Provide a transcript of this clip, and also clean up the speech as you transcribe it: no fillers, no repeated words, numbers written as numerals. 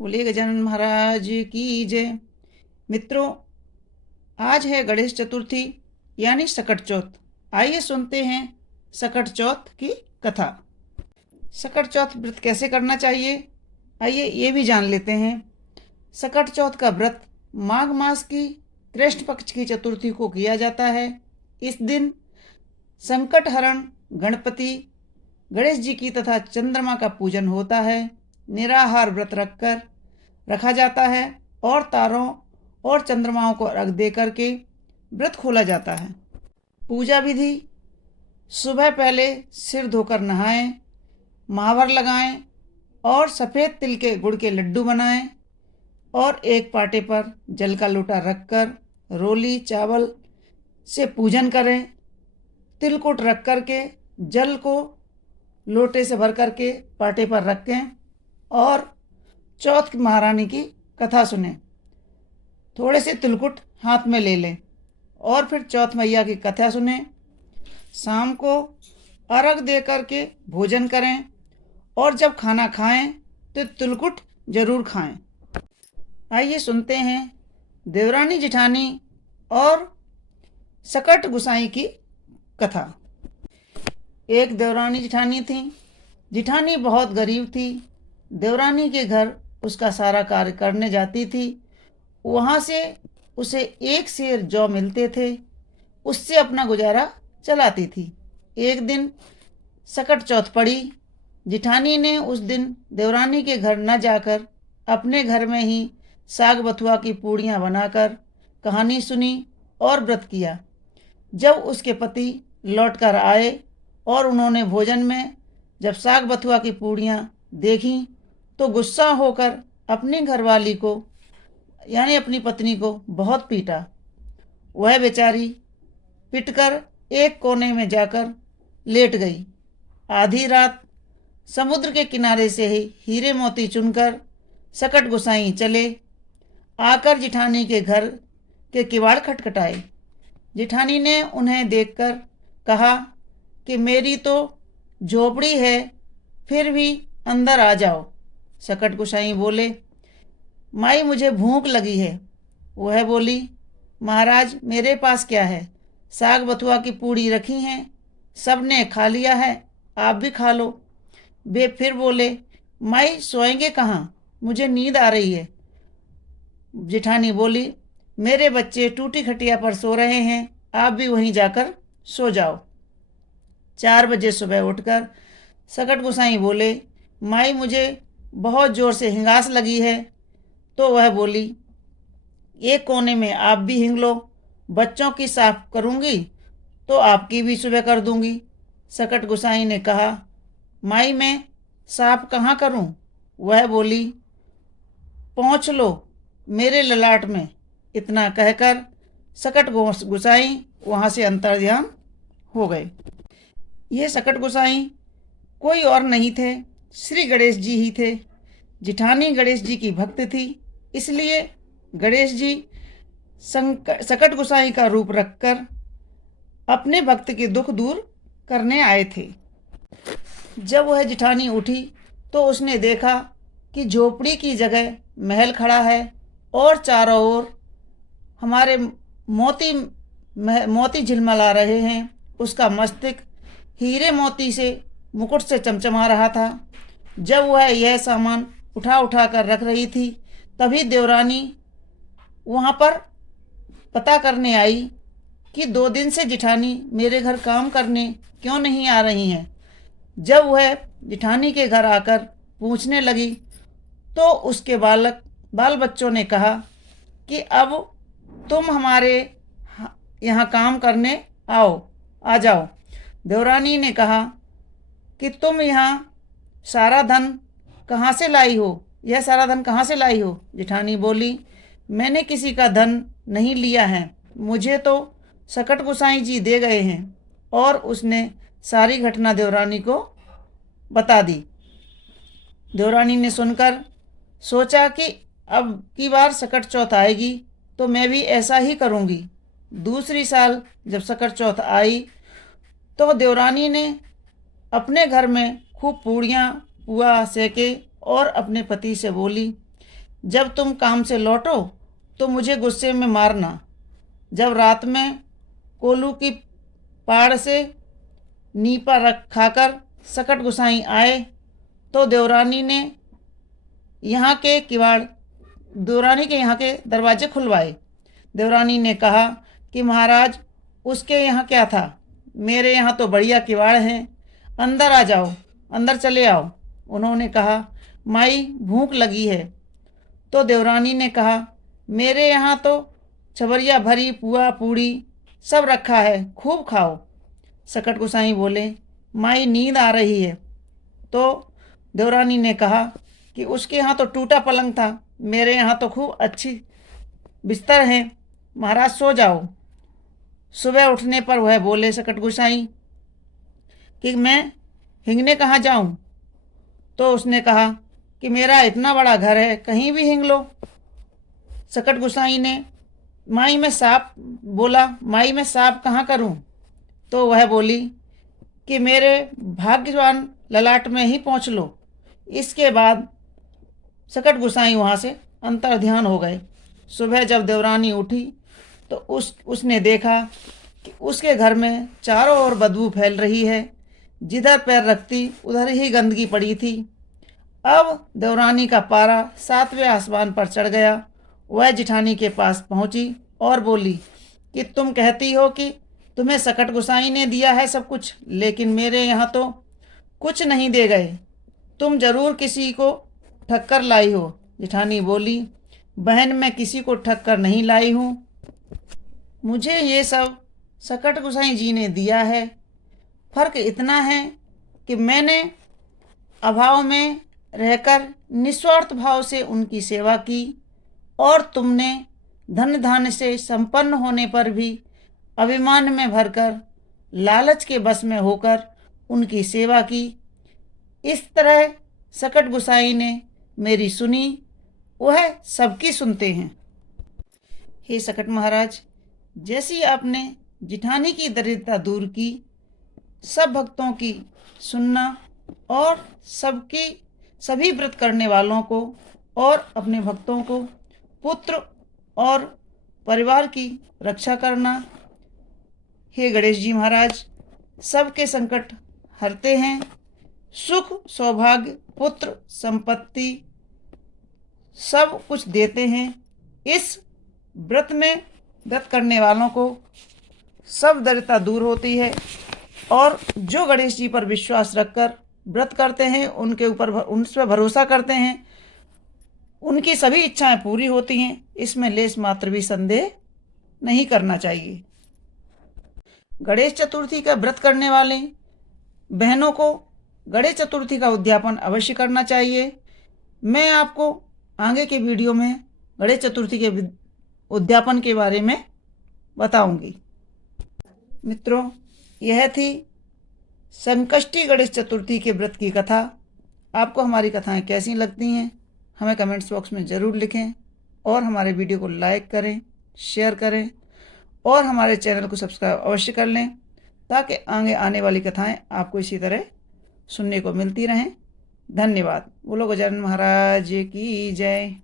बोले गजानन महाराज की जय। मित्रों, आज है गणेश चतुर्थी यानी सकट चौथ। आइए सुनते हैं सकट चौथ की कथा। सकट चौथ व्रत कैसे करना चाहिए, आइए ये भी जान लेते हैं। सकट चौथ का व्रत माघ मास की कृष्ण पक्ष की चतुर्थी को किया जाता है। इस दिन संकट हरण गणपति गणेश जी की तथा चंद्रमा का पूजन होता है। निराहार व्रत रखा जाता है और तारों और चंद्रमाओं को अर्घ दे करके व्रत खोला जाता है। पूजा विधि: सुबह पहले सिर धोकर नहाएं, महावर लगाएं और सफ़ेद तिल के गुड़ के लड्डू बनाएं और एक पाटे पर जल का लोटा रखकर रोली चावल से पूजन करें। तिलकुट रख करके जल को लोटे से भर करके पाटे पर रखें और चौथ की महारानी की कथा सुने। थोड़े से तिलकुट हाथ में ले लें और फिर चौथ मैया की कथा सुने। शाम को अर्घ दे करके भोजन करें और जब खाना खाएं तो तिलकुट जरूर खाएं। आइए सुनते हैं देवरानी जिठानी और सकट गुसाई की कथा। एक देवरानी जिठानी थी। जिठानी बहुत गरीब थी। देवरानी के घर उसका सारा कार्य करने जाती थी। वहाँ से उसे एक सेर जौ मिलते थे, उससे अपना गुजारा चलाती थी। एक दिन सकट चौथ पड़ी। जिठानी ने उस दिन देवरानी के घर न जाकर अपने घर में ही साग बथुआ की पूड़ियाँ बनाकर कहानी सुनी और व्रत किया। जब उसके पति लौटकर आए और उन्होंने भोजन में जब साग बथुआ की पूड़ियाँ देखीं तो गुस्सा होकर अपनी घरवाली को यानी अपनी पत्नी को बहुत पीटा। वह बेचारी पिटकर एक कोने में जाकर लेट गई। आधी रात समुद्र के किनारे से ही हीरे मोती चुनकर सकट गोसाई चले आकर जिठानी के घर के किवाड़ खटखटाए। जिठानी ने उन्हें देखकर कहा कि मेरी तो झोपड़ी है, फिर भी अंदर आ जाओ। सकट गोसाई बोले, माई मुझे भूख लगी है। वह बोली, महाराज मेरे पास क्या है, साग बथुआ की पूड़ी रखी हैं, सबने खा लिया है, आप भी खा लो। वे फिर बोले, माई सोएंगे कहाँ, मुझे नींद आ रही है। जिठानी बोली, मेरे बच्चे टूटी खटिया पर सो रहे हैं, आप भी वहीं जाकर सो जाओ। 4 बजे सुबह उठकर सकट गोसाई बोले, माई मुझे बहुत ज़ोर से हिंगास लगी है। तो वह बोली, एक कोने में आप भी हिंग लो, बच्चों की साफ करूँगी तो आपकी भी सुबह कर दूँगी। सकट गोसाई ने कहा, माई मैं साफ कहाँ करूँ। वह बोली, पहुँच लो मेरे ललाट में। इतना कहकर सकट गोसाई वहाँ से अंतर्ध्यान हो गए। ये सकट गोसाई कोई और नहीं थे, श्री गणेश जी ही थे। जिठानी गणेश जी की भक्त थी, इसलिए गणेश जी सकट गोसाई का रूप रखकर अपने भक्त के दुख दूर करने आए थे। जब वह जिठानी उठी तो उसने देखा कि झोपड़ी की जगह महल खड़ा है और चारों ओर हमारे मोती झिलमिला रहे हैं। उसका मस्तक हीरे मोती से मुकुट से चमचमा रहा था। जब वह यह सामान उठा कर रख रही थी, तभी देवरानी वहाँ पर पता करने आई कि 2 दिन से जिठानी मेरे घर काम करने क्यों नहीं आ रही हैं। जब वह जिठानी के घर आकर पूछने लगी तो उसके बाल बच्चों ने कहा कि अब तुम हमारे यहाँ काम करने आ जाओ। देवरानी ने कहा कि तुम यहाँ सारा धन कहाँ से लाई हो, यह सारा धन कहाँ से लाई हो। जिठानी बोली, मैंने किसी का धन नहीं लिया है, मुझे तो सकट गोसाई जी दे गए हैं। और उसने सारी घटना देवरानी को बता दी। देवरानी ने सुनकर सोचा कि अब की बार सकट चौथ आएगी तो मैं भी ऐसा ही करूँगी। दूसरी साल जब सकट चौथ आई तो देवरानी ने अपने घर में खूब पूड़ियाँ पुआ सेके और अपने पति से बोली जब तुम काम से लौटो तो मुझे गुस्से में मारना। जब रात में कोलू की पाड़ से नीपा रख खाकर सकट गुसाई आए तो देवरानी के यहाँ के दरवाजे खुलवाए। देवरानी ने कहा कि महाराज, उसके यहाँ क्या था, मेरे यहाँ तो बढ़िया किवाड़ हैं, अंदर आ जाओ, अंदर चले आओ। उन्होंने कहा, माई भूख लगी है। तो देवरानी ने कहा, मेरे यहाँ तो छबरिया भरी पुआ पूड़ी सब रखा है, खूब खाओ। सकट गुसाई बोले, माई नींद आ रही है। तो देवरानी ने कहा कि उसके यहाँ तो टूटा पलंग था, मेरे यहाँ तो खूब अच्छी बिस्तर है, महाराज सो जाओ। सुबह उठने पर वह बोले सकट गुसाई कि मैं हिंगने कहाँ जाऊँ। तो उसने कहा कि मेरा इतना बड़ा घर है, कहीं भी हिंग लो। सकट गुसाई ने माई में साफ कहाँ करूँ। तो वह बोली कि मेरे भाग्यवान ललाट में ही पहुँच लो। इसके बाद सकट गुसाई वहाँ से अंतर्ध्यान हो गए। सुबह जब देवरानी उठी तो उसने देखा कि उसके घर में चारों ओर बदबू फैल रही है, जिधर पैर रखती उधर ही गंदगी पड़ी थी। अब देवरानी का पारा 7वें आसमान पर चढ़ गया। वह जिठानी के पास पहुंची और बोली कि तुम कहती हो कि तुम्हें सकट गुसाई ने दिया है सब कुछ, लेकिन मेरे यहाँ तो कुछ नहीं दे गए, तुम जरूर किसी को ठक्कर लाई हो। जिठानी बोली, बहन मैं किसी को ठक्कर नहीं लाई हूँ, मुझे ये सब सकट गुसाई जी ने दिया है। फर्क इतना है कि मैंने अभाव में रहकर निस्वार्थ भाव से उनकी सेवा की और तुमने धन धान्य से संपन्न होने पर भी अभिमान में भरकर लालच के बस में होकर उनकी सेवा की। इस तरह सकट गुसाई ने मेरी सुनी, वह सबकी सुनते हैं। हे सकट महाराज, जैसी आपने जिठानी की दरिद्रता दूर की, सब भक्तों की सुनना और सभी व्रत करने वालों को और अपने भक्तों को पुत्र और परिवार की रक्षा करना। हे गणेश जी महाराज, सबके संकट हरते हैं, सुख सौभाग्य पुत्र संपत्ति सब कुछ देते हैं। इस व्रत करने वालों को सब दरिद्रता दूर होती है और जो गणेश जी पर विश्वास रखकर व्रत करते हैं, उन पर भरोसा करते हैं, उनकी सभी इच्छाएं पूरी होती हैं। इसमें लेश मात्र भी संदेह नहीं करना चाहिए। गणेश चतुर्थी का व्रत करने वाले बहनों को गणेश चतुर्थी का उद्यापन अवश्य करना चाहिए। मैं आपको आगे के वीडियो में गणेश चतुर्थी के उद्यापन के बारे में बताऊंगी। मित्रों, यह थी संकष्टी गणेश चतुर्थी के व्रत की कथा। आपको हमारी कथाएं कैसी लगती हैं हमें कमेंट्स बॉक्स में ज़रूर लिखें और हमारे वीडियो को लाइक करें, शेयर करें और हमारे चैनल को सब्सक्राइब अवश्य कर लें ताकि आगे आने वाली कथाएं आपको इसी तरह सुनने को मिलती रहें। धन्यवाद। बोलो गजानन महाराज की जय।